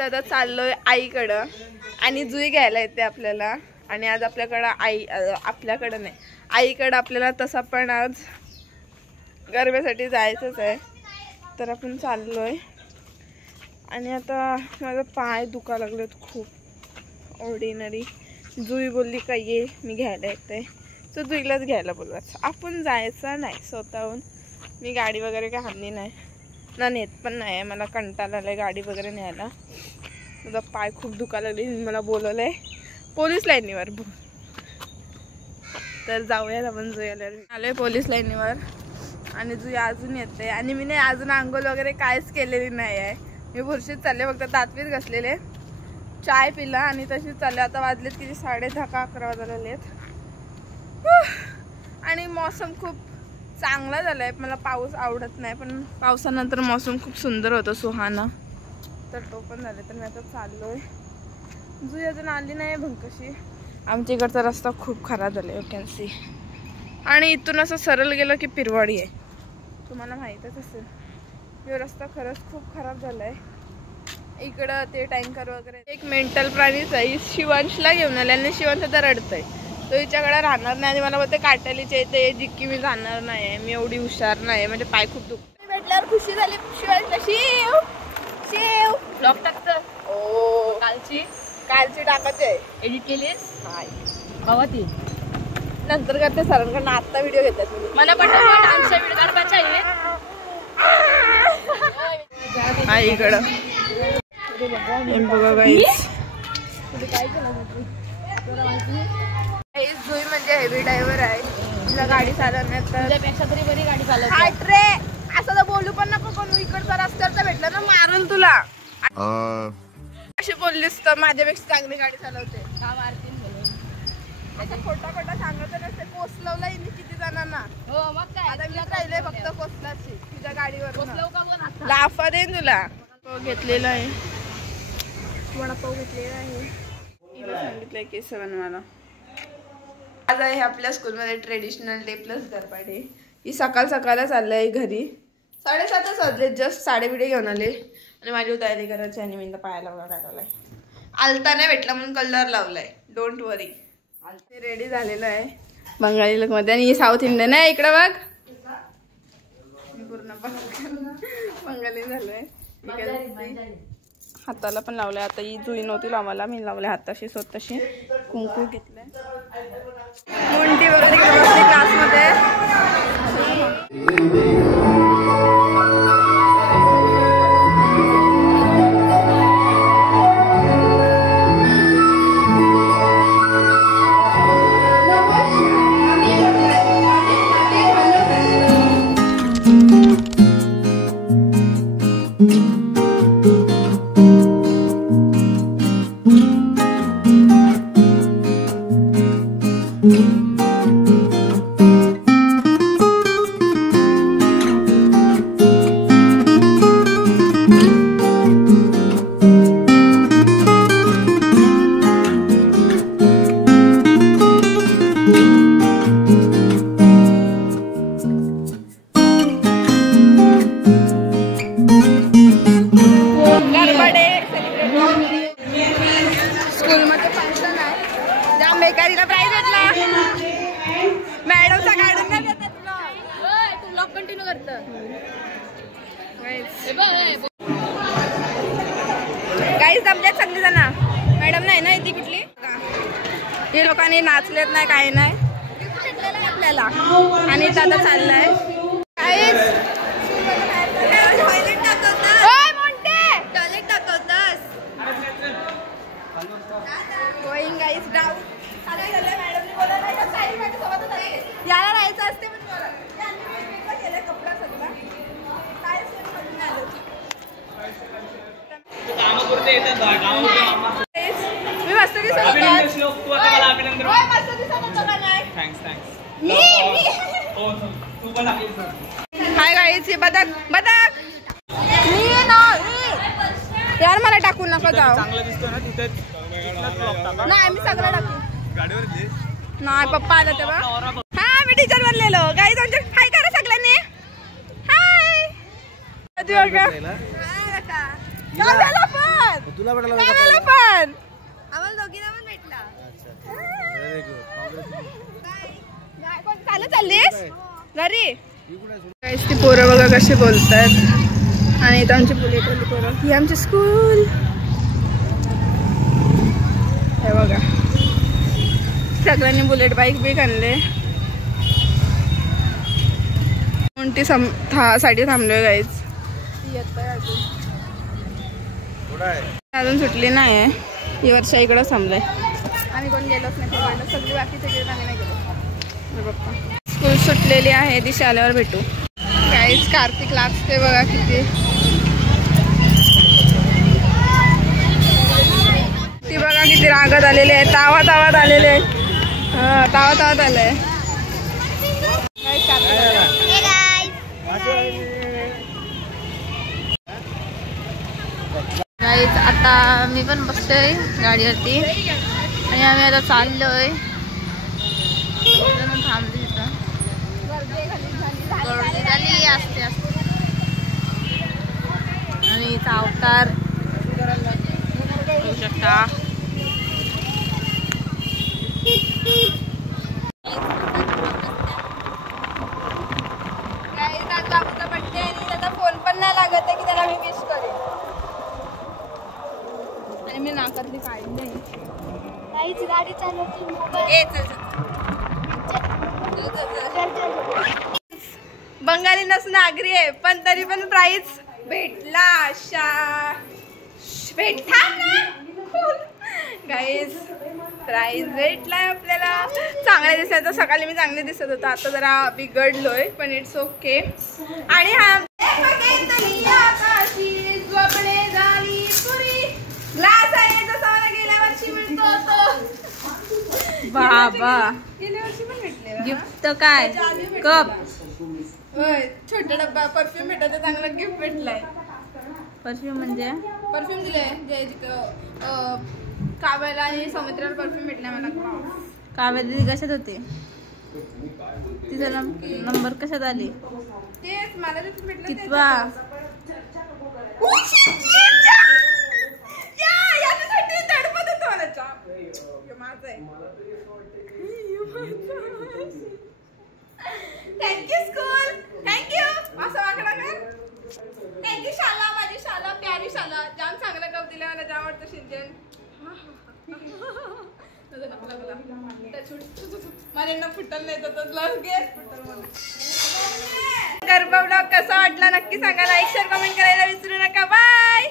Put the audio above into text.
आता चाललोय आईकडं आणि जुई घ्यायला येते आपल्याला. आणि आज आपल्याकडं नाही आईकडं आपल्याला तसा पण आज गरब्यासाठी जायचंच आहे. तर आपण चाललोय आणि आता माझा पाय दुखा लागलेत खूप ऑर्डिनरी. जुई बोलली का ये मी घ्यायला येते, तर जुईलाच घ्यायला बोलवायचं. आपण जायचं नाही स्वतःहून. मी गाडी वगैरे काय हाणली नाही ना, नेत पण नाही आहे. मला कंटाळा आलाय गाडी वगैरे न्यायला. माझा पाय खूप दुखा लागले. मला बोलवलंय पोलीस लाईनीवर. तर जाऊयात आपण जुईला. आलोय पोलीस लाईनीवर आणि जुई अजून येते. आणि मी नाही अजून आंघोळ वगैरे काहीच केलेली नाही आहे. मी बुरशीत चालले, फक्त दातवीत घसलेले, चाय पिला आणि तशीच चालले. आता वाजलेत किती 10:30 का 11 वाजलेत. आणि मौसम खूप चांगला झाला आहे. मला पाऊस आवडत नाही पण पावसानंतर मौसम खूप सुंदर होतं, सुहाना. तर तो पण झाला. तर मी आता चाललोय. जुई अजून आली नाही भंकशी. आमच्या इकडचा रस्ता खूप खराब झाला यू कॅन सी. आणि इथून असं सरळ गेलं की पिरवाडी आहे, तुम्हाला माहीतच असेल. हे रस्ता खरंच खूप खराब झाला आहे. इकडं ते टँकर वगैरे. एक मेंटल प्राणीच आहे. शिवांशला घेऊन आले आणि शिवांश आता रडतंय. तो हिच्याकडे राहणार नाही आणि मला बोलते काटालीच्या इथे जिक्की मी जाणार नाही, मी एवढी हुशार नाही, म्हणजे पाय खूप दुखतो. भेटल्यावर खुशी झाली शिवांशला. शिव शिव ब्लॉग टाकतं. ओ कालची टाकत आहे. एडिट केलीस बाबा ती नंतर करते सरांकडनं. आत्ता व्हिडिओ घेतात. मला पण डान्सचा व्हिडिओ काढायचा आहे इकडं. बघा गाईस, काय केलं जुई म्हणजे हेवी ड्रायव्हर आहे. तिला गाडी चालवण्यात त्यापेक्षा तरी बरी गाडी चालवते रे. असं तर बोलू पण नको कोण. इकडचा रस्त्याचा भेटला ना मारल तुला. अशी बोललीस तर माझ्यापेक्षा चांगली गाडी चालवते. का मारतील म्हणून असं खोटा सांगत नसते. कोसलवला हिने किती जणांना. हो मग काय, आता मी राहिले फक्त कोसलाची तुझ्या गाडीवर. लाफा देईन तुला. घेतलेला आहे वडापाव घेतलेला आहे. हिला सांगितलंय केस बनवायला. आज आहे आपल्या स्कूलमध्ये traditional day plus Garba day. ही सकाळला चाललंय घरी. 7:30 वाजले. जस्ट साडेबिडे घेऊन आले आणि माझी तयारी करायची. आणि मी पायाला बघा टाकलाय. आलता नाही भेटला म्हणून कलर लावलाय. डोंट वरी. ते रेडी झालेलं आहे बंगाली लुक मध्ये. आणि ही साऊथ इंडियन आहे. इकडं बघ, पूर्ण बंगाली झालोय. हाताला पण लावलंय. आता ही जुई नव्हती लावायला, मी लावले हाताशी स्वतःशी. कुंकू घेतलंय. मुंडी वगैरे क्लासमध्ये. गाईस आमच्यात सगळी जण मॅडम नाही ना ती कुठली. हे लोकांनी नाचलेत नाही काही नाही आपल्याला. आणि दादा चाललाय गोईंग गाईस डाऊन. याला राहायचं असते पण कपडा सगळा काय मी मस्त हाय गाईस. हे बदक यार मला टाकू नका जाऊ. नाही मी सगळं टाकू नाही. पप्पा आला तेव्हा. हा मी टीचर बनलेलो. गाईस हाय करा सगळ्यांनी. हाय. तुला तुला भेटला पण आम्हाला दोघींना पण भेटला. चालत चाललीस घरी? ती पोरं बघा कशी बोलतात. आणि इथं आमची बुलेटवाली पोरं. ही आमची स्कूल. हे बघा सगळ्यांनी बुलेट बाईक बी आणले. कोणती साठी थांबलोय गाईज. अजून सुटली नाही. ही वर्षा इकडं थांबलंय. आम्ही कोण गेलोच नाही. सगळी बाकीचे गेलो आम्ही नाही गेलो. स्कूल सुटलेली आहे. दिशा आल्यावर भेटू. गाईज कार्तिक लागते बघा किती. ती बघा किती रागत आलेली आहे. तावात आलेले आहे. हा तावात आलंय. गाईज आता मी पण बसतोय गाडीवरती आणि आम्ही आता चाललोय. थांबली तिथं गर्दी झाली असते आणि इथं अवतार होऊ शकता. बाबूचा बड्डे आणि त्याचा फोन पण नाही लागत आहे की त्याला मी विश करेन. आणि मी नाकातली काढली नाही. गाडी चालवते. बंगाली नसून आगरी आहे पण तरी पण प्राईज भेटला. भेटला गाईज. प्राईज भेटलाय आपल्याला. चांगले दिसायचं. सकाळी मी चांगले दिसत होतं. आता जरा बिघडलोय पण इट्स ओके. आणि हा ग्लास आहे जसा मला गेल्या वर्षी मिळतो होतो. बाबा गेल्या वर्षी पण भेटले गिफ्ट. काय कप? होय छोटा डब्बा. परफ्यूम भेटायचं. चांगला गिफ्ट भेटलाय. परफ्यूम म्हणजे परफ्यूम दिले. काव्याला आणि समुद्राला परफ्यूम भेटलाय मला. काव्या दिदी कशात होते? तिचा नंबर कशात आली? तेच मला तिथून भेटलं. कितवा? Thank you school. थँक्यू. असं वाकडा कर. थँक्यू शाला. माझी शाला प्यारी शाला. जाम चांगला कप दिला मला. जाम आवडतं शिंजन. मला फुटल नाही तर गरबा ब्लॉग कसा वाटला नक्की सांगा. लाईक शेअर कमेंट करायला विसरू नका. बाय.